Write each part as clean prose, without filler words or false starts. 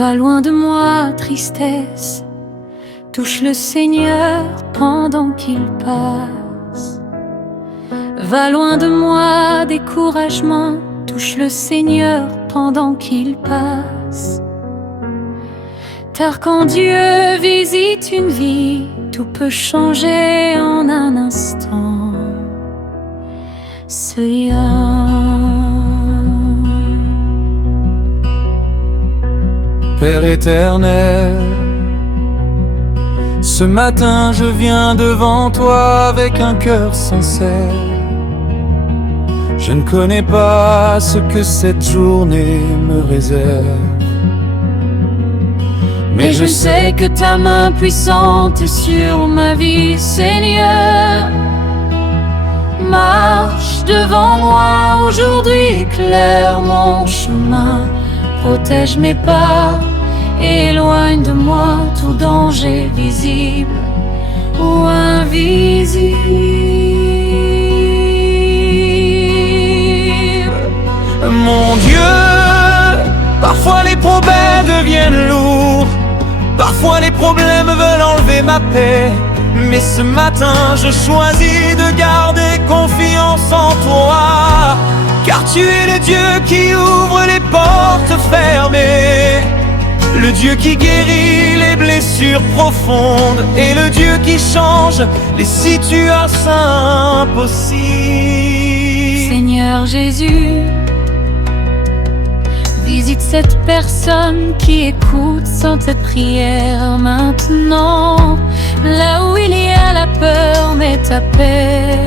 Va loin de moi, tristesse, touche le Seigneur pendant qu'il passe. Va loin de moi, découragement, touche le Seigneur pendant qu'il passe. Car quand Dieu visite une vie, tout peut changer en un instant. Père éternel, ce matin je viens devant toi avec un cœur sincère. Je ne connais pas ce que cette journée me réserve, mais je sais que ta main puissante est sur ma vie, Seigneur. Marche devant moi aujourd'hui, éclaire mon chemin, protège mes pas, éloigne de moi tout danger visible ou invisible. Mon Dieu, parfois les problèmes deviennent lourds, parfois les problèmes veulent enlever ma paix. Mais ce matin je choisis de garder confiance en toi, car tu es le Dieu qui ouvre les portes fermées, le Dieu qui guérit les blessures profondes, et le Dieu qui change les situations impossibles. Seigneur Jésus, visite cette personne qui écoute cette prière maintenant. Là où il y a la peur, mets ta paix.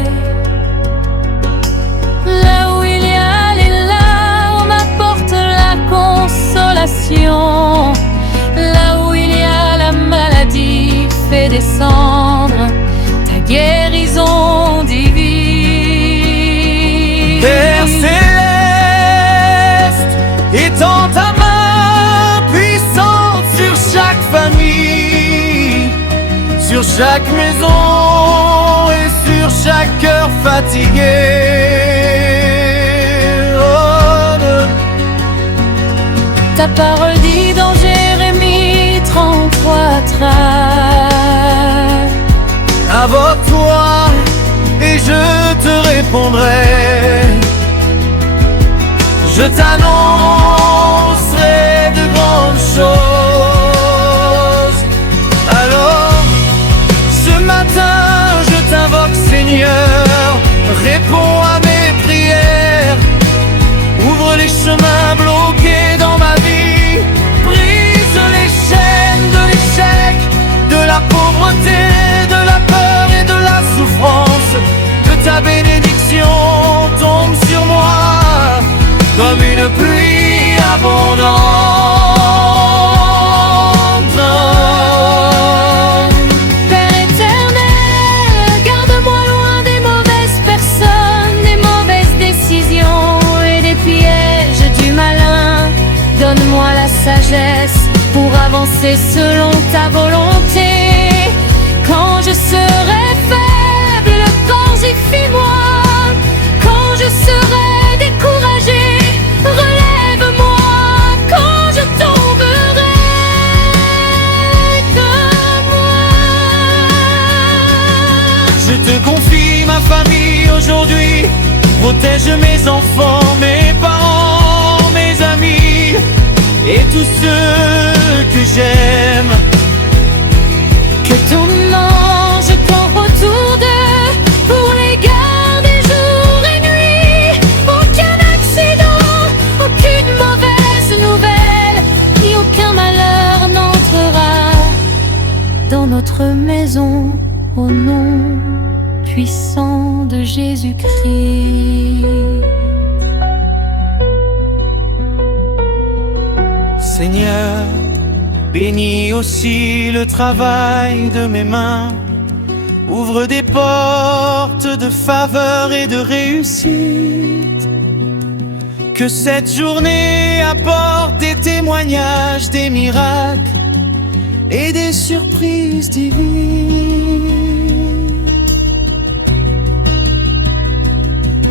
Là où il y a les larmes, apporte la consolation. Là où il y a la maladie, fais descendre ta guérison divine. Père céleste, étends ta main puissante sur chaque famille, sur chaque maison et sur chaque cœur fatigué. Oh, ta parole dit dans Jérémie 33:13, invoque-toi et je te répondrai. Je t'annoncerai de grandes choses. Alors, ce matin, je t'invoque, Seigneur. Réponds à mes prières. Ouvre les chemins bloqués dans ma vie. Brise les chaînes de l'échec, de la pauvreté, de la peur et de la souffrance. Que ta bénédiction tombe sur moi comme une pluie abondante. Père éternel, garde-moi loin des mauvaises personnes, des mauvaises décisions et des pièges du malin. Donne-moi la sagesse pour avancer selon ta volonté. Quand je serai faible, fortifie-moi. Quand je serai découragé, relève-moi. Quand je tomberai, comme moi. Je te confie ma famille aujourd'hui. Protège mes enfants, mes parents, mes amis et tous ceux que j'aime. Que ton ange campe autour d'eux pour les garder jour et nuit. Aucun accident, aucune mauvaise nouvelle, ni aucun malheur n'entrera dans notre maison, au nom puissant de Jésus-Christ. Seigneur, bénis aussi le travail de mes mains. Ouvre des portes de faveur et de réussite. Que cette journée apporte des témoignages, des miracles et des surprises divines.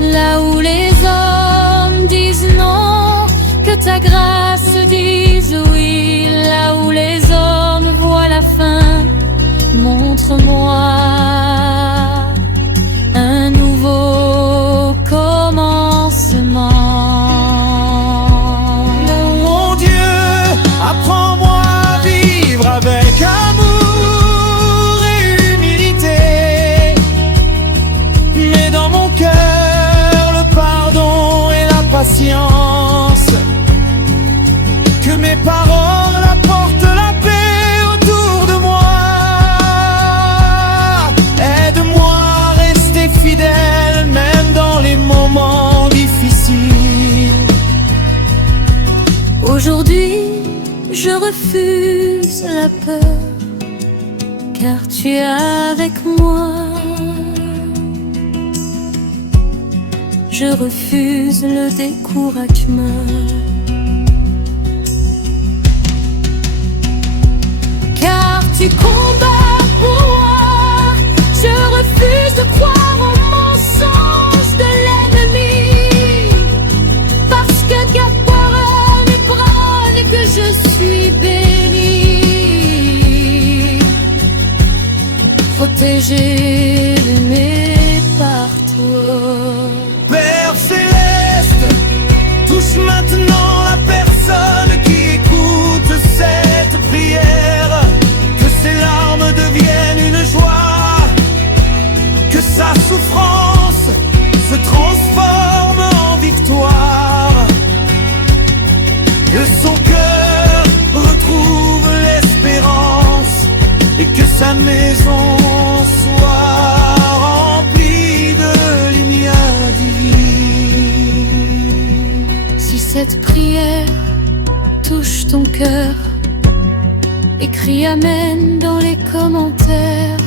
Là où les hommes disent non, que ta grâce dise oui. les hommes voient la fin, montre-moi un nouveau commencement. Mon Dieu, apprends-moi à vivre avec amour et humilité. Mets dans mon cœur le pardon et la patience. Que mes paroles apportent la paix autour de moi. Aide-moi à rester fidèle même dans les moments difficiles. Aujourd'hui, je refuse la peur, car tu es avec moi. Je refuse le découragement, car tu combats pour moi. Je refuse de croire aux mensonges de l'ennemi, parce que Dieu prône que je suis béni, protégé, aimé par toi. Père céleste, touche maintenant la personne qui écoute cette prière. Que ses larmes deviennent une joie, que sa souffrance se transforme en victoire, que son cœur retrouve l'espérance et que sa maison soit remplie de lumière divine. Si cette prière touche ton cœur, écris Amen dans les commentaires.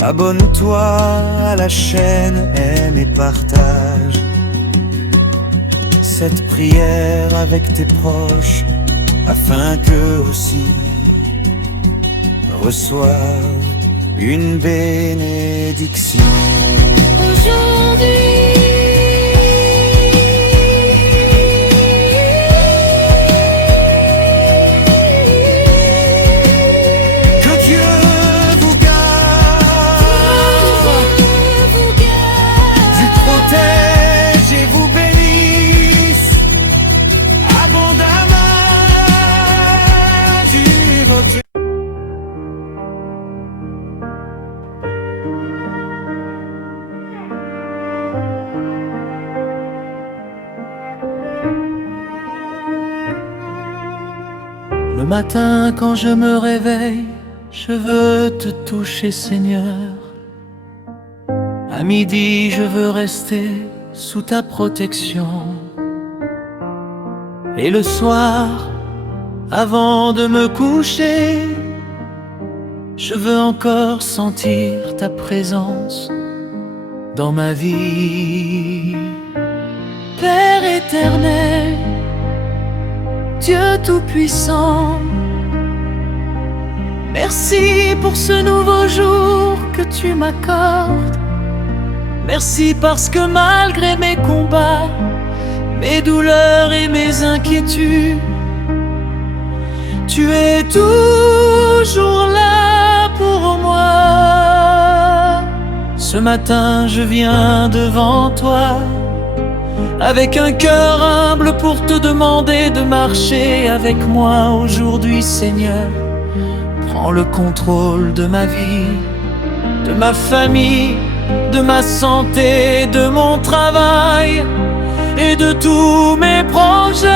Abonne-toi à la chaîne, aime et partage cette prière avec tes proches, afin qu'eux aussi reçoivent une bénédiction. Aujourd'hui, le matin quand je me réveille, je veux te toucher Seigneur. À midi je veux rester sous ta protection. Et le soir, avant de me coucher, je veux encore sentir ta présence dans ma vie. Père éternel, Dieu tout-puissant, merci pour ce nouveau jour que tu m'accordes. Merci parce que malgré mes combats, mes douleurs et mes inquiétudes, tu es toujours là pour moi. Ce matin je viens devant toi avec un cœur humble pour te demander de marcher avec moi aujourd'hui, Seigneur. Prends le contrôle de ma vie, de ma famille, de ma santé, de mon travail et de tous mes projets.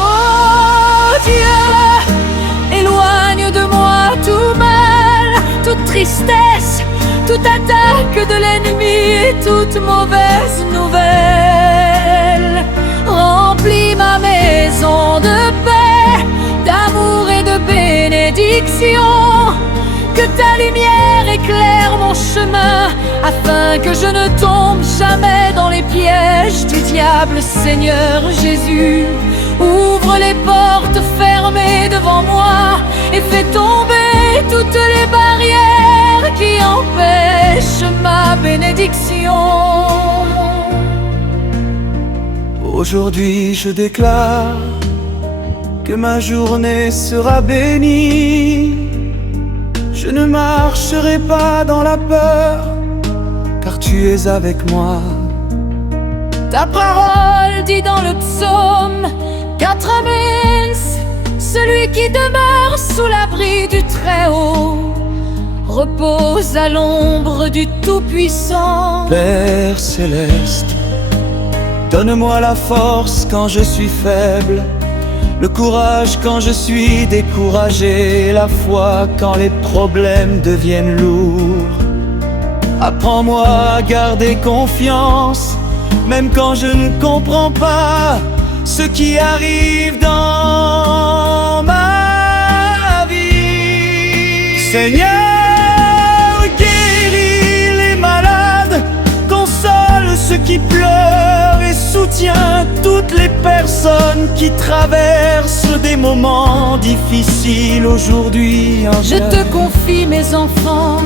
Oh Dieu, éloigne de moi tout mal, toute tristesse, toute attaque de l'ennemi et toute mauvaise nouvelle. Remplis ma maison de paix, d'amour et de bénédiction. Que ta lumière éclaire mon chemin, afin que je ne tombe jamais dans les pièges du diable. Seigneur Jésus, ouvre les portes fermées devant moi et fais tomber toutes les barrières qui empêchent ma bénédiction. Aujourd'hui je déclare que ma journée sera bénie. Je ne marcherai pas dans la peur, car tu es avec moi. Ta parole dit dans le psaume 90, celui qui demeure sous l'abri du Très-Haut repose à l'ombre du Tout-Puissant. Père céleste, donne-moi la force quand je suis faible, le courage quand je suis découragé, la foi quand les problèmes deviennent lourds. Apprends-moi à garder confiance, même quand je ne comprends pas ce qui arrive dans ma vie. Seigneur, guéris les malades, console ceux qui pleurent et soutiens toutes les personnes qui traversent des moments difficiles aujourd'hui. Je te confie mes enfants,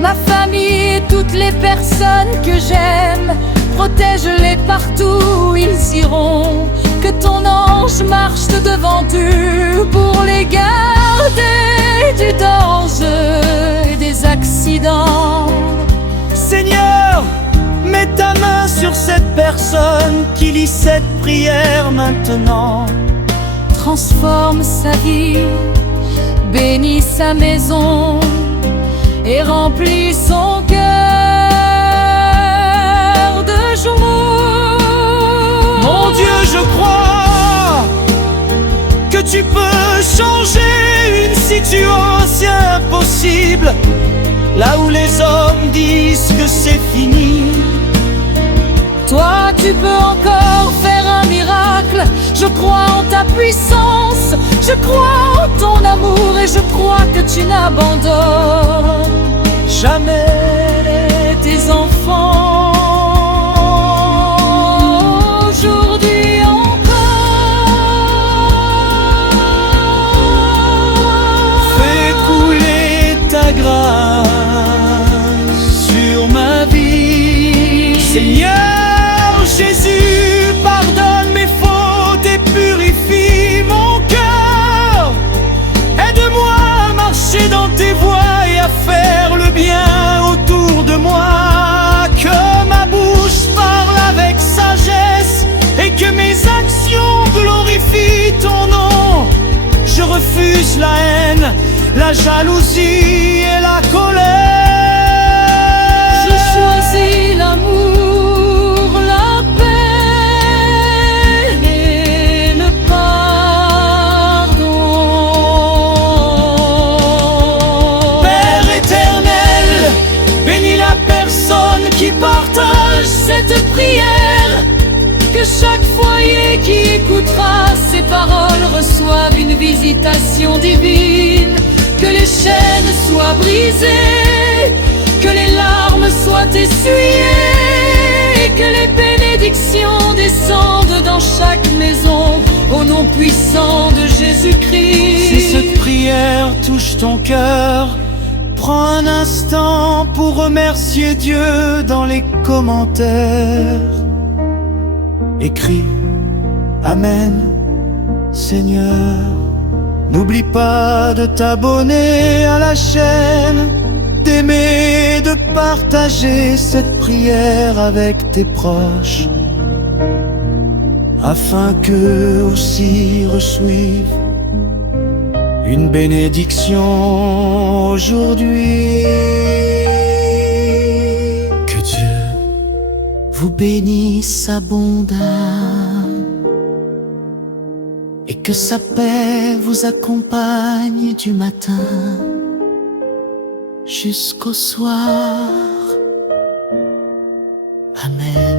ma famille et toutes les personnes que j'aime. Protège-les partout où ils iront, que ton ange marche devant eux pour les garder du danger et des accidents. Seigneur, mets ta main sur cette personne qui lit cette prière maintenant. Transforme sa vie, bénis sa maison et remplis son cœur de joie. Mon Dieu, je crois que tu peux changer une situation impossible, là où les hommes disent que c'est fini. Toi, tu peux encore faire un miracle. Je crois en ta puissance, je crois en ton amour et je crois que tu n'abandonnes jamais tes enfants. Aujourd'hui encore, fais couler ta grâce sur ma vie. Seigneur Jésus, pardonne mes fautes et purifie mon cœur. Aide-moi à marcher dans tes voies et à faire le bien autour de moi. Que ma bouche parle avec sagesse et que mes actions glorifient ton nom. Je refuse la haine, la jalousie et la colère. je choisis l'amour, la paix et le pardon. Père éternel, bénis la personne qui partage Cette prière, que chaque foyer qui écoutera ces paroles reçoive une visitation divine, que les chaînes soient brisées, que les larmes soient essuyées et que les bénédictions descendent dans chaque maison au nom puissant de Jésus-Christ. Si cette prière touche ton cœur, prends un instant pour remercier Dieu dans les commentaires. Écris Amen, Seigneur. N'oublie pas de t'abonner à la chaîne, d'aimer, de partager cette prière avec tes proches, afin qu'eux aussi reçoivent une bénédiction aujourd'hui. Que Dieu vous bénisse abondamment et que sa paix vous accompagne du matin jusqu'au soir. Amen.